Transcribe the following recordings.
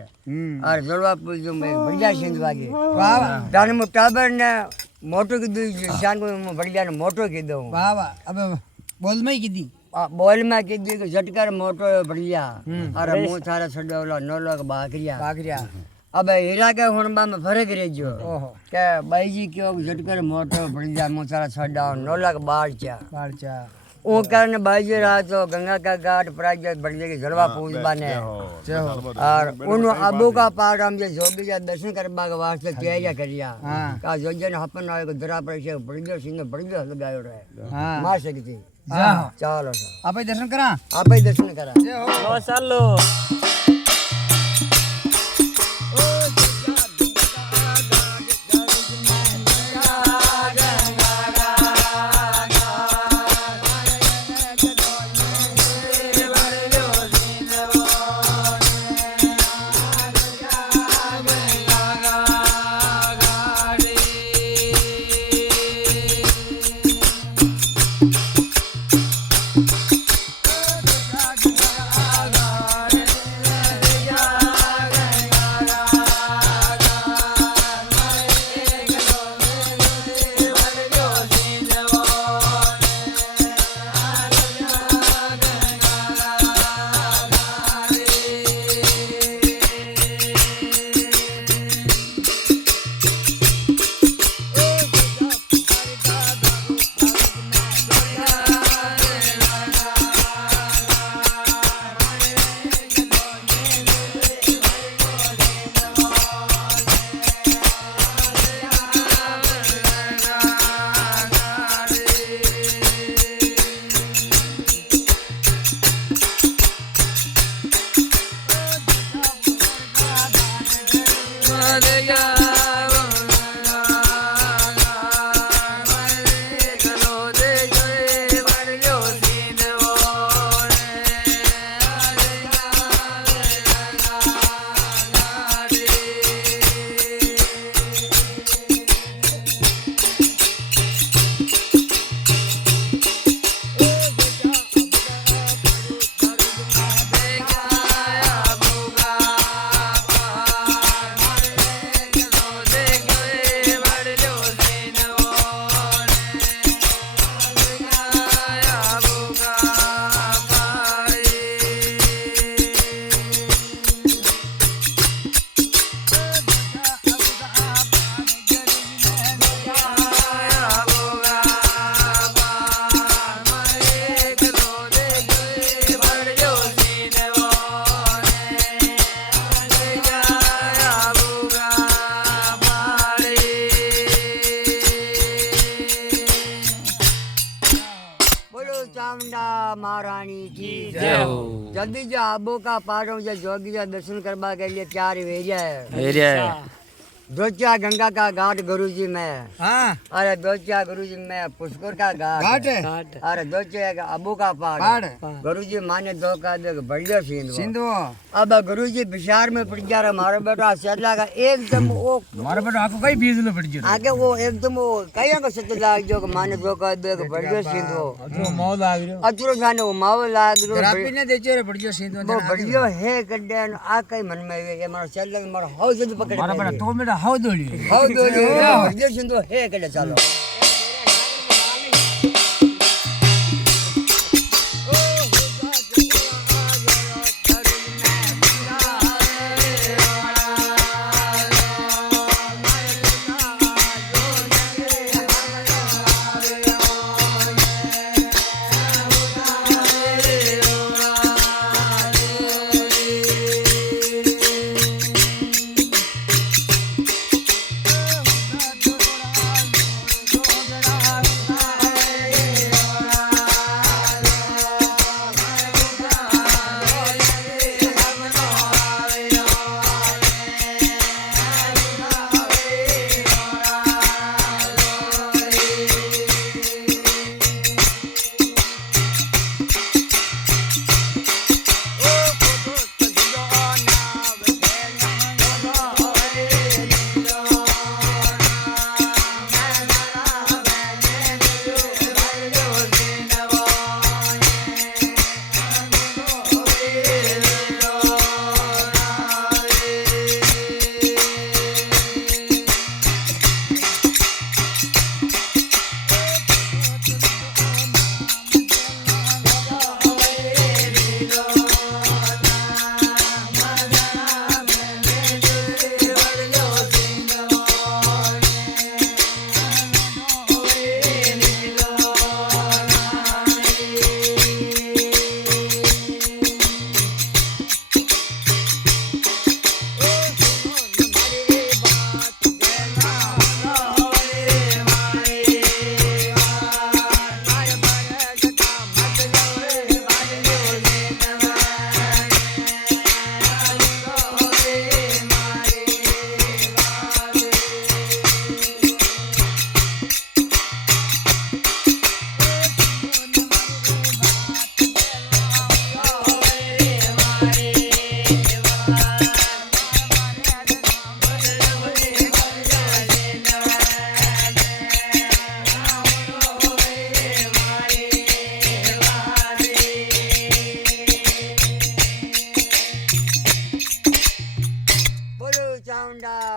और जोड़वा पूछो मैं बढ़िया सिंधवा के वाह दाने मो टाबर ने मोटो की दी शान को बढ़िया ने मोटो की दो वाह वाह अब बोल में की दी बोल में की दी झटकर मोटो बढ़िया अरे मुंह थारा छड़ोला नो लोग बागरिया अब हीरा के हुणबा में फर्क रह जो के बाई जी क्यों झटकर मोटो बढ़िया मुंह थारा छड़ा नो लोग बाड़चा वो कारण बाजी रहा तो गंगा का घाट प्राज बढ़िया की जलवा पूज बाने और उन अबू का पार हम जे जोगी जा दर्शन करबा के वास्ते तैयारी करिया का जोजन हपन आए को दरा पर से बढ़िया सिंह बढ़िया लगायो रहे मार सकती चलो आपे दर्शन करा आपे दर्शन करा लो चलो महारानी की जय हो। जल्दी जो आबो का पारो जो जोगी जो दर्शन करवा के लिए तैयार वेरिया है दोचा गंगा का घाट गुरुजी में अरे दोचा गुरुजी में पुष्कर का घाट अरे दोचे अबू का पहाड़ गुरुजी माने दो का बढ़िया सिंधु अब गुरुजी बिहार में पड़ जा रहा हमारा बेटा सैदला का एकदम वो हमारा बेटा आपको कई बीज लो पड़ गया आगे वो एकदम वो कई को सैदला जो माने दो का बढ़िया सिंधु अतरो माव लाग रयो अतरो जाने वो माव लाग रयो रापी ने देचे रे बढ़िया सिंधु वो बढ़िया है कड्डे आ कई मन में ये हमारा सैदला हमारा हाउ जल्दी पकड़ हमारा बेटा तो मेरा हाउ दोली बढ़िया सिंधु है कड्डे चलो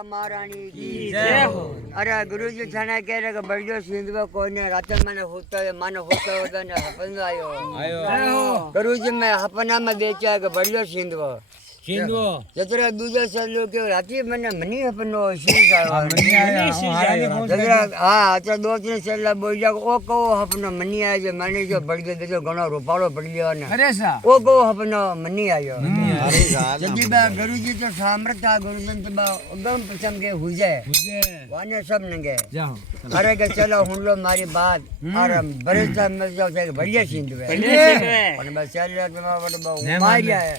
सीता महारानी की जय हो। अरे गुरुजी थाने कह रहे कि बढ़ियो सिंधवा कोई ने रात मैंने होता है माने होता होता ने हपन आयो गुरुजी मैं हपना में बेचा कि बढ़ियो सिंधवा जतरा दूजा से लोग के राती मैंने मनी हपनो शीश आयो जतरा हां अच्छा दो तीन सेला बोल जा ओ को हपनो मनी आयो जो मैंने जो बढ़ियो देखो घणो रूपाळो पड़ियो ने अरे सा ओ को हपनो मनी आयो जदी बा गुरुजी तो सामर्थ्य गुरुजन तो बा उगम पसम के हुजे वाने सब नंगे जाओ अरे के चलो हुन लो मारी बात अरे बरेसा में जाओ से बढ़िया सीन दे पण बस चल तुम्हारा बड़ मार गया है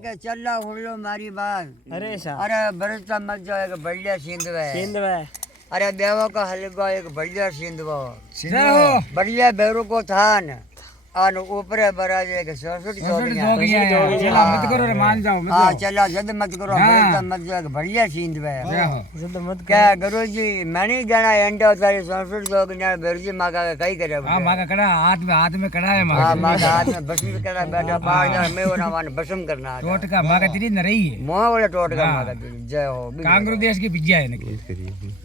के चला हुलो मारी बात अरे सा अरे बरसता मत जाओ एक बढ़िया सिंधवा अरे देवो का हलवा एक बढ़िया सिंधवा बढ़िया बेरू को थान आन ऊपरे बराज एक 66 चला मत करो रे मान जाओ मत हां चला जद मत करो बरसता मत जाओ एक बढ़िया सिंधवा जद मत क्या गुरुजी मैंने जाना एंडो तारी 66 लोग ने बेरजी मागा का कई करे हां मागा कड़ा हाथ में कड़ा है मागा हां मागा हाथ में भस्म कड़ा बैठा पार जा मैं वो ना भस्म करना टोटका मागा तेरी न रही है मोह वाले टोटका मागा जय हो कांग्रेस देश की पिज्जा है ना